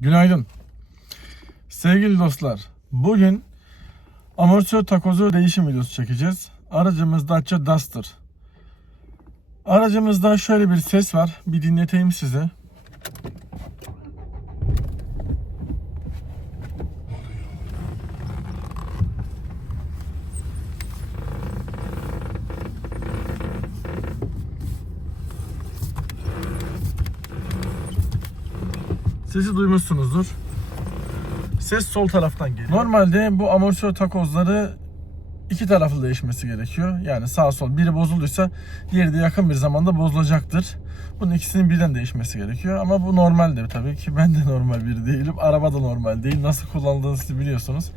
Günaydın. Sevgili dostlar, bugün amortisör takozu değişim videosu çekeceğiz. Aracımız Dacia Duster. Aracımızda şöyle bir ses var. Bir dinleteyim size. Sesi duymuşsunuzdur. Ses sol taraftan geliyor. Normalde bu amortisör takozları iki taraflı değişmesi gerekiyor. Yani sağ sol biri bozulduysa diğeri de yakın bir zamanda bozulacaktır. Bunun ikisinin birden değişmesi gerekiyor. Ama bu normaldir tabii ki. Ben de normal biri değilim. Araba da normal değil. Nasıl kullanıldığını siz biliyorsunuz.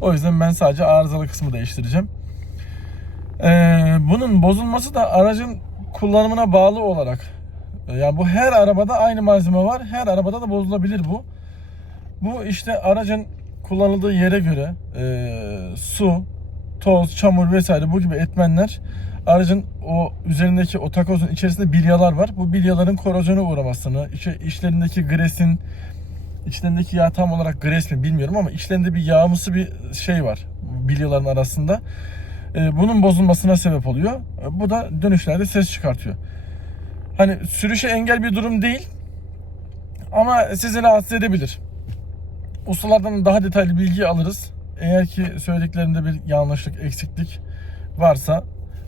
O yüzden ben sadece arızalı kısmı değiştireceğim. Ee, bunun bozulması da aracın kullanımına bağlı olarak yani bu her arabada aynı malzeme var. Her arabada da bozulabilir bu. Bu işte aracın kullanıldığı yere göre e, su, toz, çamur vesaire bu gibi etmenler aracın o üzerindeki o takozun içerisinde bilyalar var. Bu bilyaların korozyona uğramasını, içe, içlerindeki gresin, içlerindeki yağ tam olarak gres mi bilmiyorum ama içlerinde bir yağmısı bir şey var bilyaların arasında. E, bunun bozulmasına sebep oluyor. E, bu da dönüşlerde ses çıkartıyor. Hani sürüşe engel bir durum değil. Ama sizi rahatsız edebilir. Ustalardan daha detaylı bilgi alırız. Eğer ki söylediklerimde bir yanlışlık, eksiklik varsa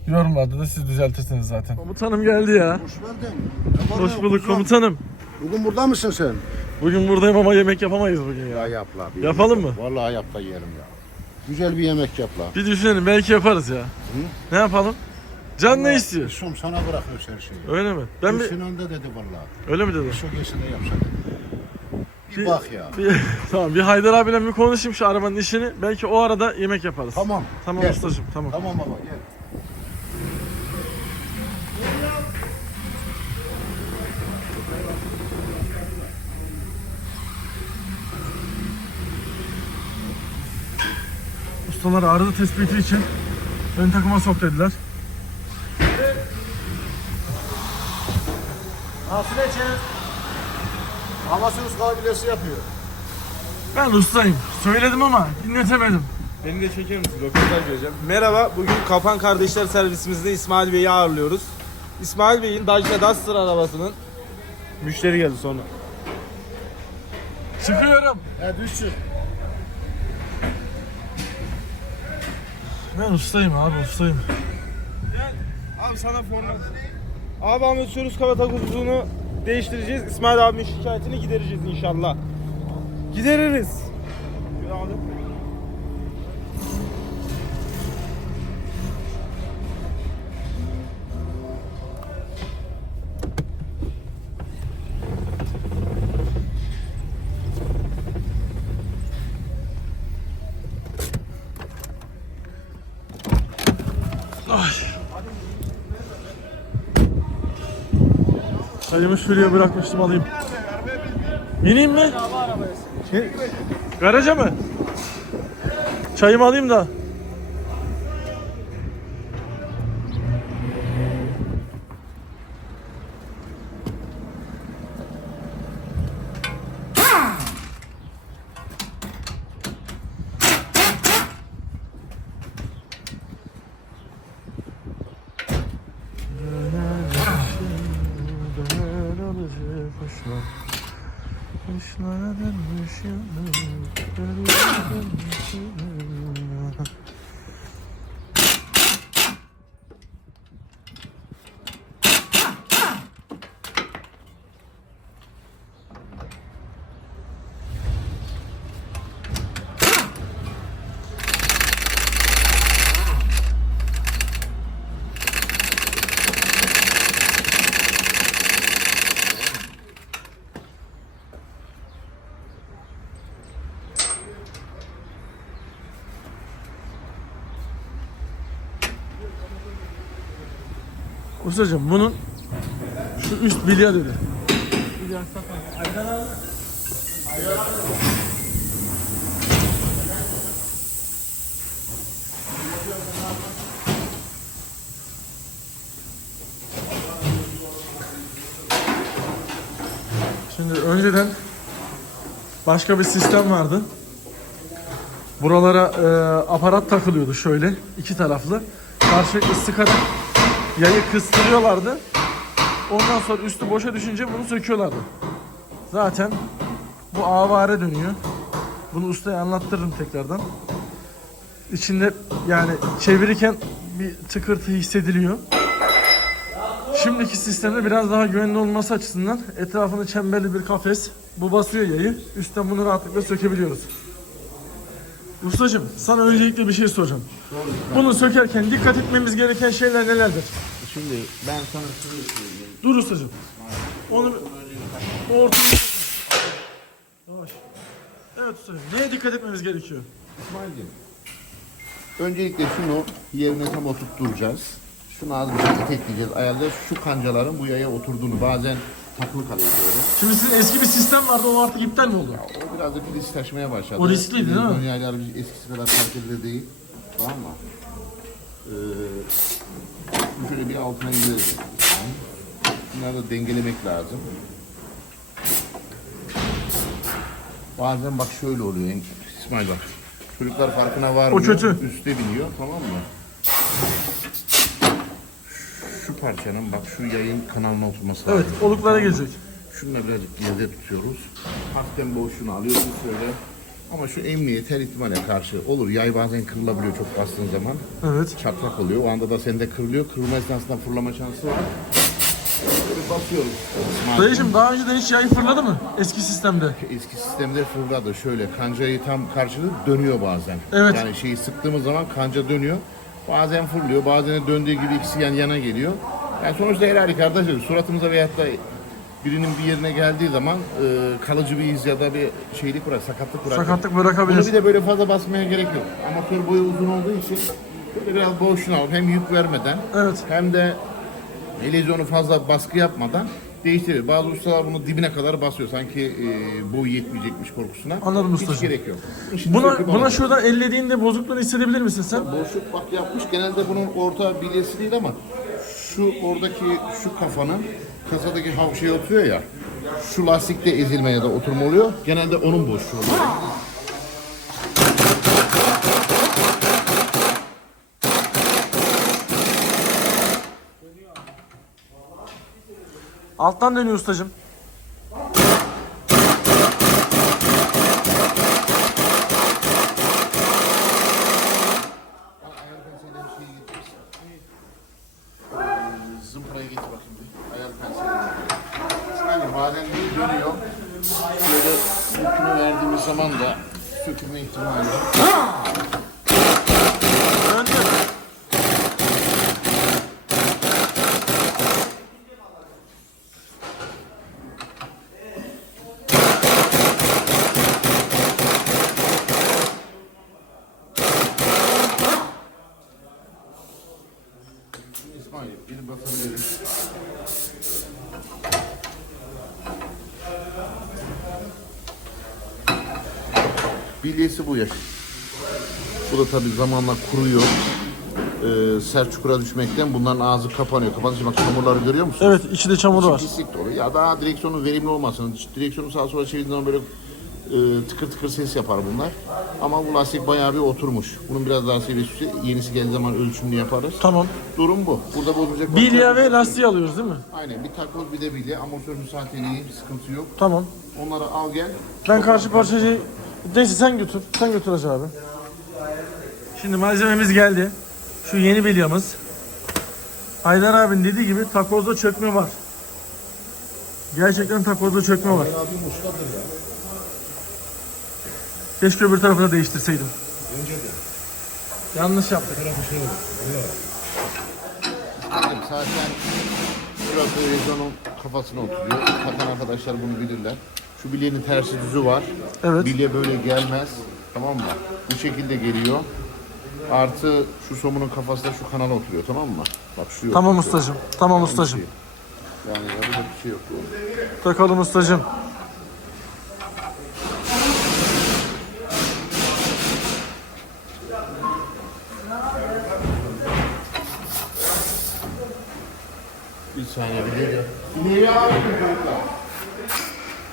yorumlarda da siz düzeltirsiniz zaten. Komutanım geldi ya. Hoş geldin. Hoş bulduk komutanım. Bugün burada mısın sen? Bugün buradayım ama yemek yapamayız bugün Ya ya. yap la. bir Yapalım yemek. mı? Vallahi yap da yiyelim ya. Güzel bir yemek yap la. Bir düşünelim belki yaparız ya. Ne yapalım? Can ne istiyor? Som sana bırakıyoruz her şeyi. Öyle mi? Ben bir... Sinan da dedi vallahi. Öyle mi dedi? Şu geçene yapsa dedi. Bir bak ya. Bir- tamam bir Haydar abiyle bir konuşayım şu arabanın işini. Belki o arada yemek yaparız. Tamam. Tamam Gel. ustacığım tamam. Tamam baba gel. Ustalar arıza tespiti için ön takıma sok dediler. Nasıl için? Havasınız kabilesi yapıyor. Ben ustayım. Söyledim ama dinletemedim. Beni de çeker misin? Röportaj vereceğim. Merhaba, bugün Kapan Kardeşler servisimizde İsmail Bey'i ağırlıyoruz. İsmail Bey'in Dacia Duster arabasının müşteri geldi sonra. Çıkıyorum. Hadi üç. Ben ustayım abi ustayım. Abi sana forma. Abi Ahmet Sörüs Kava takozunu değiştireceğiz. İsmail abinin şikayetini gidereceğiz inşallah. Gideririz. Şöyle Çayımı şuraya bırakmıştım alayım. İneyim mi? Garaja mı? Çayımı alayım da. Kuşlara dönmüşüm, dönmüşüm, dönmüşüm. Ustacığım bunun şu üst bilya dedi. Şimdi önceden başka bir sistem vardı. Buralara e, aparat takılıyordu şöyle iki taraflı. Karşılıklı sıkarak yayı kıstırıyorlardı. Ondan sonra üstü boşa düşünce bunu söküyorlardı. Zaten bu avare dönüyor. Bunu ustaya anlattırırım tekrardan. İçinde yani çevirirken bir tıkırtı hissediliyor. Şimdiki sistemde biraz daha güvenli olması açısından etrafını çemberli bir kafes. Bu basıyor yayı. Üstten bunu rahatlıkla sökebiliyoruz. Ustacığım sana öncelikle bir şey soracağım. Bunu sökerken dikkat etmemiz gereken şeyler nelerdir? Şimdi ben sana şunu söyleyeyim. Dur ustacığım. Onu o ortamı Yavaş. Evet ustacığım. Neye dikkat etmemiz gerekiyor? İsmail'cim. Öncelikle şunu yerine tam oturtturacağız. Şunu az bir şey tekleyeceğiz, ayarlayacağız. Şu kancaların bu yaya oturduğunu bazen takılı kalıyor böyle. Şimdi sizin eski bir sistem vardı o artık iptal mi oldu? O biraz da bir risk taşımaya başladı. O riskliydi değil mi? Yayları eskisi kadar kaliteli değil. Tamam mı? Ee, altına indireceğiz. Bunları da dengelemek lazım. Bazen bak şöyle oluyor. İsmail bak. Çocuklar farkına varmıyor. kötü. Üste biniyor tamam mı? Şu parçanın bak şu yayın kanalına oturması Evet, lazım. oluklara gelecek. Şununla birazcık geride tutuyoruz. Hafiften boşluğunu alıyorsun şöyle. Ama şu emniyet her ihtimale karşı olur. Yay bazen kırılabiliyor çok bastığın zaman. Evet. Çatlak oluyor. O anda da sende kırılıyor. Kırılma esnasında fırlama şansı var. Böyle basıyoruz. Dayıcım daha önceden hiç yay fırladı mı? Eski sistemde. Eski sistemde fırladı. Şöyle kancayı tam karşılığı dönüyor bazen. Evet. Yani şeyi sıktığımız zaman kanca dönüyor. Bazen fırlıyor. Bazen de döndüğü gibi ikisi yan yana geliyor. Yani sonuçta her halükarda suratımıza veyahut da birinin bir yerine geldiği zaman e, kalıcı bir iz ya da bir şeylik bırak, sakatlık bırakır. Sakatlık Bunu bırakabilir. bir de böyle fazla basmaya gerek yok. Amatör boyu uzun olduğu için böyle biraz boşluğunu alıp hem yük vermeden Evet. hem de lezyonu fazla baskı yapmadan değiştirir. Bazı ustalar bunu dibine kadar basıyor. Sanki e, boyu yetmeyecekmiş korkusuna. Anladım Hiç ustacığım. gerek yok. Şimdi Buna, buna alalım. şuradan ellediğinde bozukluğunu hissedebilir misin sen? Boşluk bak yapmış. Genelde bunun orta bilyesi değil ama şu oradaki şu kafanın kasadaki hav şey oturuyor ya. Şu lastikte ezilme ya da oturma oluyor. Genelde onun boşluğu oluyor. Alttan dönüyor ustacığım. Zımparayı getir bakayım bir. Ayar penseli. Yani bazen bir dönüyor. Şöyle yükünü verdiğimiz zaman da sökülme ihtimali. İsmail bir basabilirim. Bilyesi bu yaş. Bu da tabii zamanla kuruyor. Ee, sert çukura düşmekten bunların ağzı kapanıyor. Kapanınca bak çamurları görüyor musun? Evet içinde çamuru var. Pislik dolu. Ya daha direksiyonun verimli olmasın. Direksiyonu sağa sola çevirdiğin zaman böyle e, tıkır tıkır ses yapar bunlar. Ama bu lastik bayağı bir oturmuş. Bunun biraz daha seviyesi yenisi geldiği zaman ölçümünü yaparız. Tamam. Durum bu. Burada bozulacak Bilya ve lastiği alıyoruz değil mi? Aynen bir takoz bir de bilye. Amortisörün zaten iyi. Sıkıntı yok. Tamam. Onları al gel. Ben karşı parçacı... Neyse sen götür. Sen götür Hacı abi. Şimdi malzememiz geldi. Şu yeni bilyamız. Haydar abinin dediği gibi takozda çökme var. Gerçekten takozda çökme var. Abim ustadır ya. Keşke öbür tarafını değiştirseydim. Önce de. Yanlış yaptık. Dedim zaten şurası televizyonun kafasına oturuyor. Takan arkadaşlar bunu bilirler. Şu bilyenin tersi düzü var. Evet. Bilye böyle gelmez. Tamam mı? Bu şekilde geliyor. Artı şu somunun kafası da şu kanala oturuyor tamam mı? Bak şu yok. Tamam Şu. ustacım. Tamam ustacım. Yani yapacak bir şey yok. Takalım ustacım. Bir saniye bilye. Bilyeyi abi çocuklar.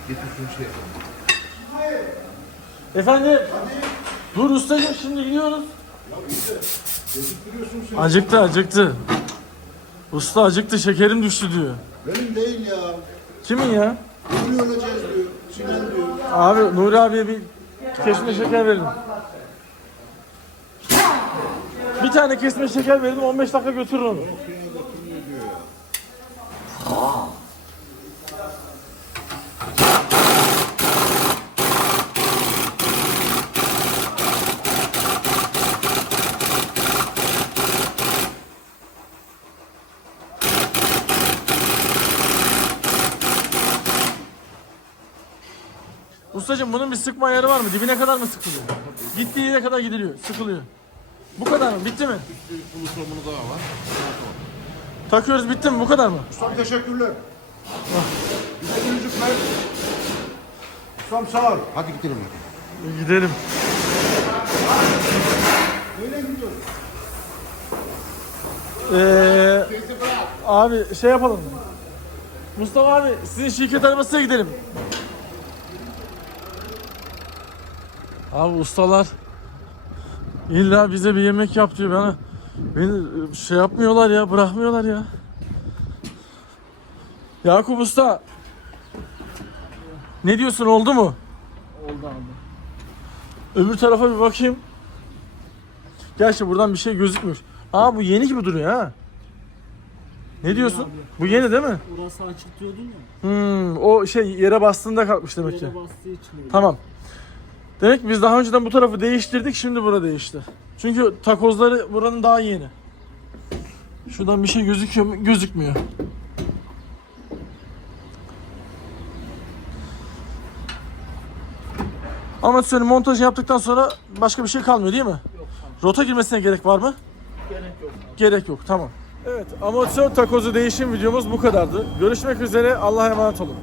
Getir şunu şey. Efendim? Dur ustacığım şimdi gidiyoruz. Acıktı acıktı. Usta acıktı şekerim düştü diyor. Benim değil ya. Kimin ya? Bunu öleceğiz diyor. Sinan diyor. Abi Nuri abiye bir kesme şeker verin. Bir tane kesme şeker verin 15 dakika götürür onu. Ustacığım bunun bir sıkma ayarı var mı? Dibine kadar mı sıkılıyor? Gittiği yere kadar gidiliyor, sıkılıyor. Bu kadar mı? Bitti mi? Bunun sorumlu daha var. Takıyoruz bitti mi? Bu kadar mı? Ustam teşekkürler. Bize yüzük ver. Ustam sağ ol. Hadi gidelim. Gidelim. Nereye gidiyoruz? Ee, abi şey yapalım. Mustafa abi sizin şirket arabasına gidelim. Abi ustalar illa bize bir yemek yap diyor bana. Beni şey yapmıyorlar ya bırakmıyorlar ya. Yakup Usta. Ne diyorsun oldu mu? Oldu abi. Öbür tarafa bir bakayım. Gerçi buradan bir şey gözükmüyor. Aa bu yeni gibi duruyor ha. Ne diyorsun? Bu yeni değil mi? Orası açık diyordun ya. Hmm, o şey yere bastığında kalkmış demek ki. Yere bastığı için öyle. Tamam. Demek ki biz daha önceden bu tarafı değiştirdik şimdi bura değişti. Çünkü takozları buranın daha yeni. Şuradan bir şey gözüküyor mu? Gözükmüyor. Amatörün montajını yaptıktan sonra başka bir şey kalmıyor değil mi? Yok tamam. Rota girmesine gerek var mı? Gerek yok. Gerek yok tamam. Evet amatör takozu değişim videomuz bu kadardı. Görüşmek üzere Allah'a emanet olun.